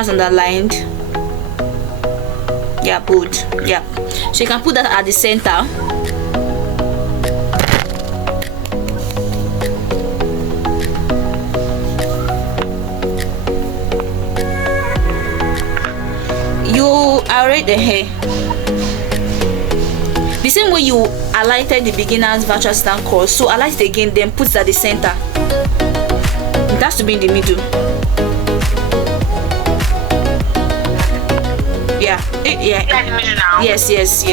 that's underlined. Yeah, bold. Yeah, so you can put that at the center. You are already here. The same way you highlighted the beginner's virtual assistant course, so highlight it again, then put it at the center. It has to be in the middle. Yeah. Yes. It's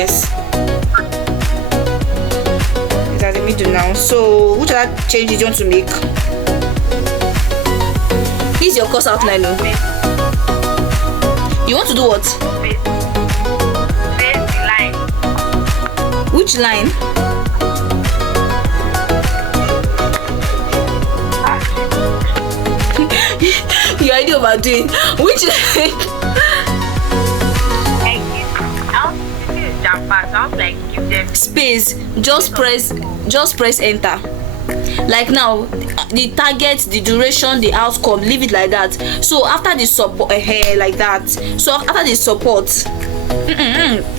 at the middle now. So which other changes do you want to make? This is your course outline. No? You want to do what? Line. Which line? Your idea about doing which line? Space. Just press enter. Like now, the target, the duration, the outcome, leave it like that. So after the support, like that. So after the support,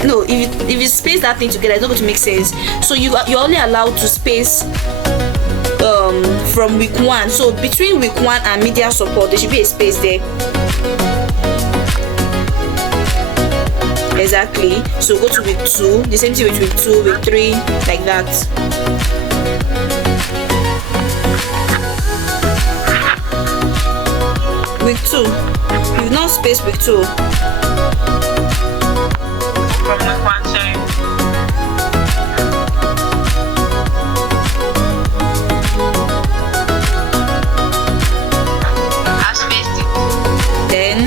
no, if you space that thing together, it's not going to make sense. So you're only allowed to space from week 1. So between week 1 and media support, there should be a space there. Exactly. So go to week 2. The same thing with week 2, week 3, like that. Week 2. You've not spaced week 2. From week 1, sorry. I spaced it. Then,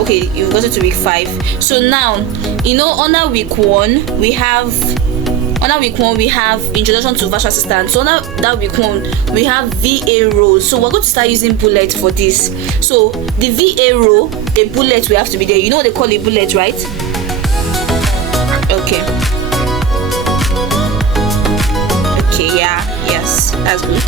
okay, you've got it to week 5. So now, under week 1, we have. Under week 1, we have introduction to virtual assistant. So under that week 1, we have VA roles. So we're going to start using bullet for this. So the VA role, a bullet will have to be there. You know what they call a bullet, right? Okay. Okay, yeah, yes, that's good.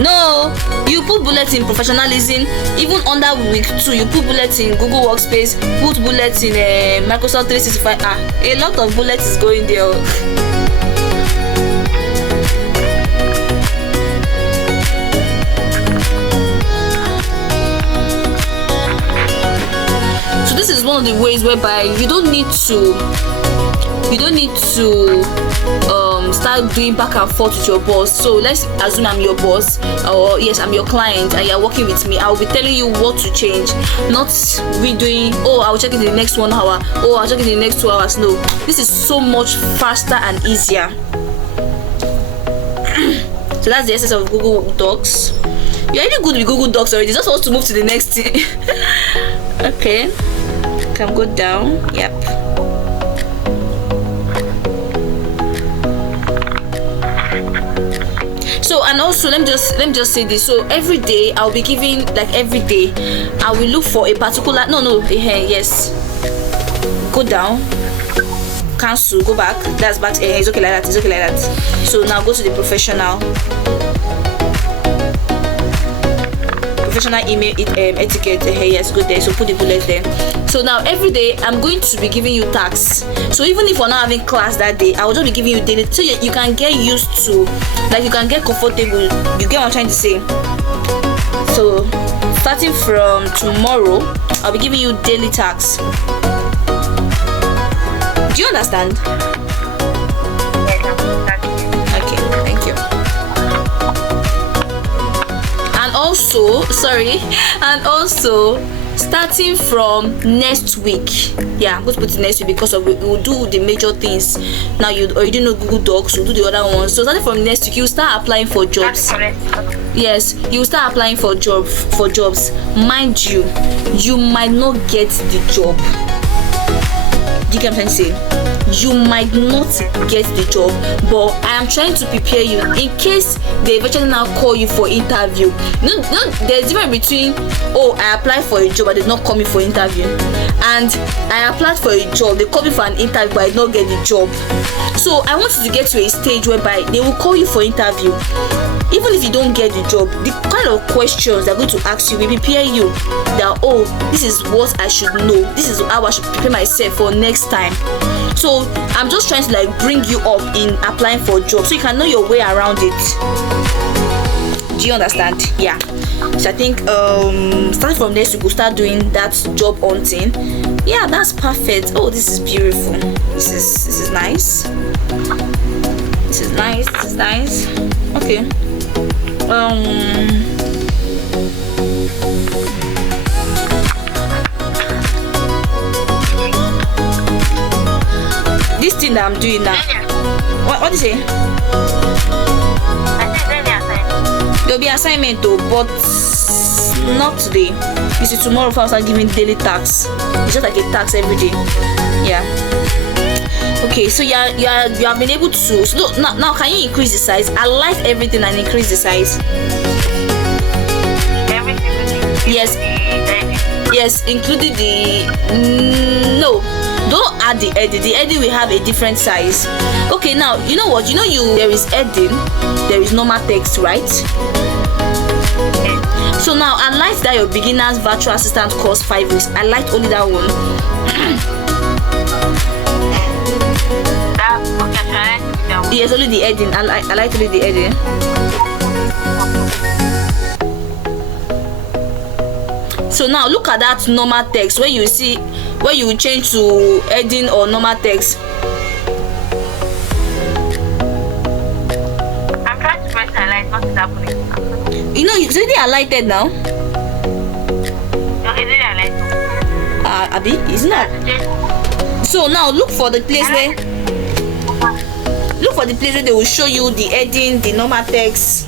No, you put bullets in professionalism. Even under week 2, you put bullets in Google Workspace, put bullets in Microsoft 365. A lot of bullets is going there. So this is one of the ways whereby you don't need to start doing back and forth with your boss. So let's assume I'm your boss, or yes, I'm your client and you're working with me. I'll be telling you what to change, not redoing, I'll check it in the next 1 hour, I'll check it in the next 2 hours. No, this is so much faster and easier. So that's the essence of Google Docs. You're already good with Google Docs already, just want to move to the next thing. Okay, can go down. Yep. So, and also let me just say this. So every day I'll be giving, like every day I will look for a particular yes, go down, cancel, go back, that's back. It's okay like that. So now go to the professional email etiquette. Yes, go there. So put the bullet there. So now every day I'm going to be giving you tasks. So even if we're not having class that day, I will just be giving you daily, so you can get used to, like you can get comfortable. You get what I'm trying to say? So starting from tomorrow, I'll be giving you daily tasks. Do you understand? Okay, thank you. And also starting from next week, I'm going to put it next week because we will do the major things. Now you already know Google Docs, we'll do the other ones. So starting from next week, you start applying for jobs. Yes, you start applying for jobs. Mind you might not get the job. Do you get what I'm trying to say? you might not get the job, but I am trying to prepare you in case they eventually now call you for interview. There's a difference between, oh, I applied for a job but they did not call me for interview, and I applied for a job, they called me for an interview but I did not get the job. So I want you to get to a stage whereby they will call you for interview. Even if you don't get the job, the kind of questions they're going to ask you will prepare you that, oh, this is what I should know, this is how I should prepare myself for next time. So I'm just trying to like bring you up in applying for jobs so you can know your way around it. Do you understand? Yeah. So I think starting from next week we'll start doing that job hunting. Yeah, that's perfect. Oh, this is beautiful. This is nice. This is nice. This is nice. Okay. This thing that I'm doing now. What do you say? There'll be assignment though, but not today. You see, tomorrow if I start giving daily tasks, it's just like a task every day. Yeah. Okay, so you have been able to. So now can you increase the size? I like everything and increase the size. Yes. Yes, including the no. Don't add the edit. The edit will have a different size. Okay, now you know what? There is heading, there is normal text, right? So now I like that your beginner's virtual assistant course 5 weeks. I like only that one. Yes, only the heading. I like only the heading. So now look at that normal text where you see where you change to heading or normal text. I'm trying to press highlight, nothing's happening. It's already highlighted now. No, is it highlight? Abi, isn't that? So now look for the place where they will show you the heading, the normal text.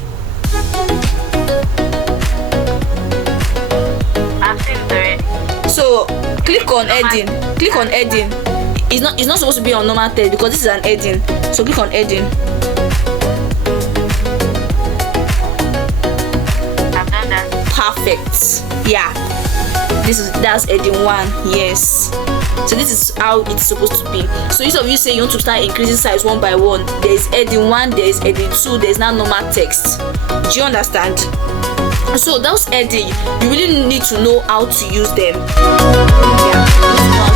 I've seen it already. So click on heading. Click on heading. It's not supposed to be on normal text because this is an heading. So click on heading. I've done that. Perfect. Yeah. That's heading 1. Yes. So this is how it's supposed to be. So instead of you saying you want to start increasing size one by one, there's heading 1, there's heading 2, there's now normal text. Do you understand? So those heading, you really need to know how to use them. Yeah.